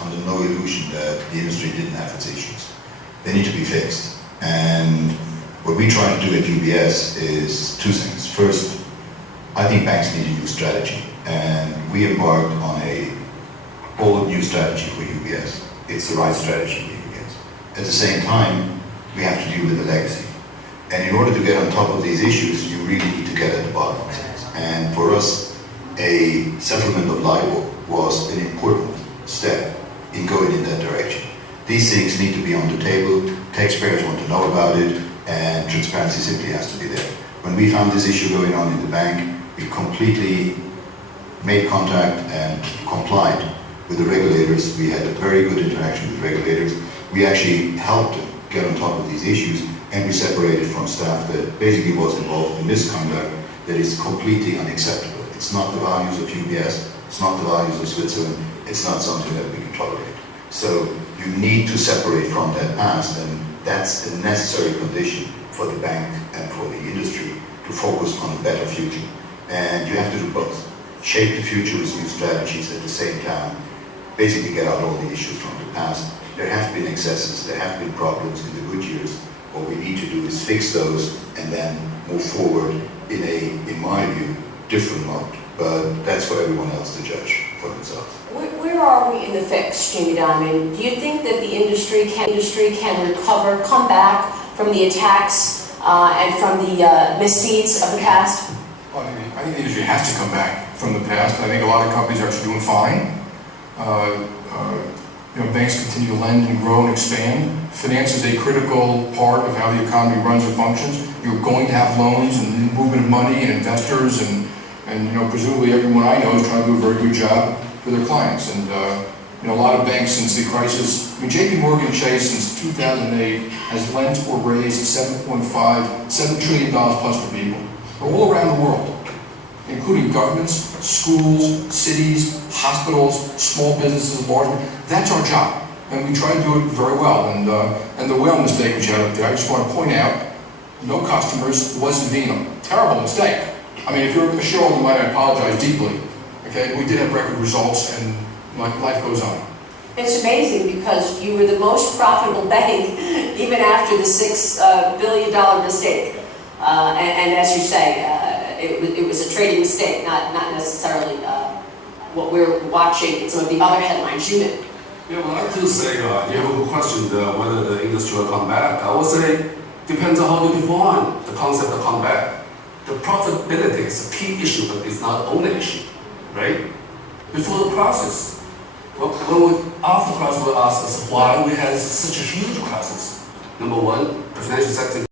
under no illusion that the industry didn't have its issues. They need to be fixed. And what we try to do at UBS is two things. First, I think banks need a new strategy. And we embarked on a bold new strategy for UBS. It's the right strategy for UBS. At the same time, we have to deal with the legacy. And in order to get on top of these issues, you really need to get at the bottom of things. And for us, a settlement of LIBOR was an important step in going in that direction. These things need to be on the table, taxpayers want to know about it, and transparency simply has to be there. When we found this issue going on in the bank, we completely made contact and complied with the regulators. We had a very good interaction with regulators. We actually helped them get on top of these issues, and we separated from staff that basically was involved in misconduct that is completely unacceptable. It's not the values of UBS, it's not the values of Switzerland, it's not something that we can tolerate. So you need to separate from that past, and that's a necessary condition for the bank and for the industry to focus on a better future. And you have to do both. Shape the future with new strategies, at the same time basically get out all the issues from the past. There have been excesses, there have been problems in the good years. What we need to do is fix those and then move forward in a, in my view, different mode. But that's for everyone else to judge for themselves. Where are we in the fix, Jamie Dimon? Do you think that the industry can recover, come back from the attacks and from the misdeeds of the past? Well, I think the industry has to come back from the past. I think a lot of companies are actually doing fine. Banks continue to lend and grow and expand. Finance is a critical part of how the economy runs or functions. You're going to have loans and movement of money and investors, and presumably everyone I know is trying to do a very good job for their clients. And a lot of banks since the crisis, JP Morgan Chase since 2008 has lent or raised $7 trillion plus for people all around the world, including governments, schools, cities, hospitals, small businesses, large. That's our job, and we try to do it very well. And the whale mistake which you had up there, I just want to point out, no customers was Vino. Terrible mistake. I mean, if you're a shareholder of mine, I apologize deeply. Okay, we did have record results, and life goes on. It's amazing because you were the most profitable bank even after the $6 billion mistake. And as you say, it was a trading mistake, not necessarily what we're watching in some of the other headlines you made. Yeah, well, I have to say, you have questioned whether the industry will come back. I would say depends on how you define the concept of comeback. The profitability is a key issue, but it's not the only issue, right? Before the crisis, after the crisis, we asked us why we had such a huge crisis. Number one, the financial sector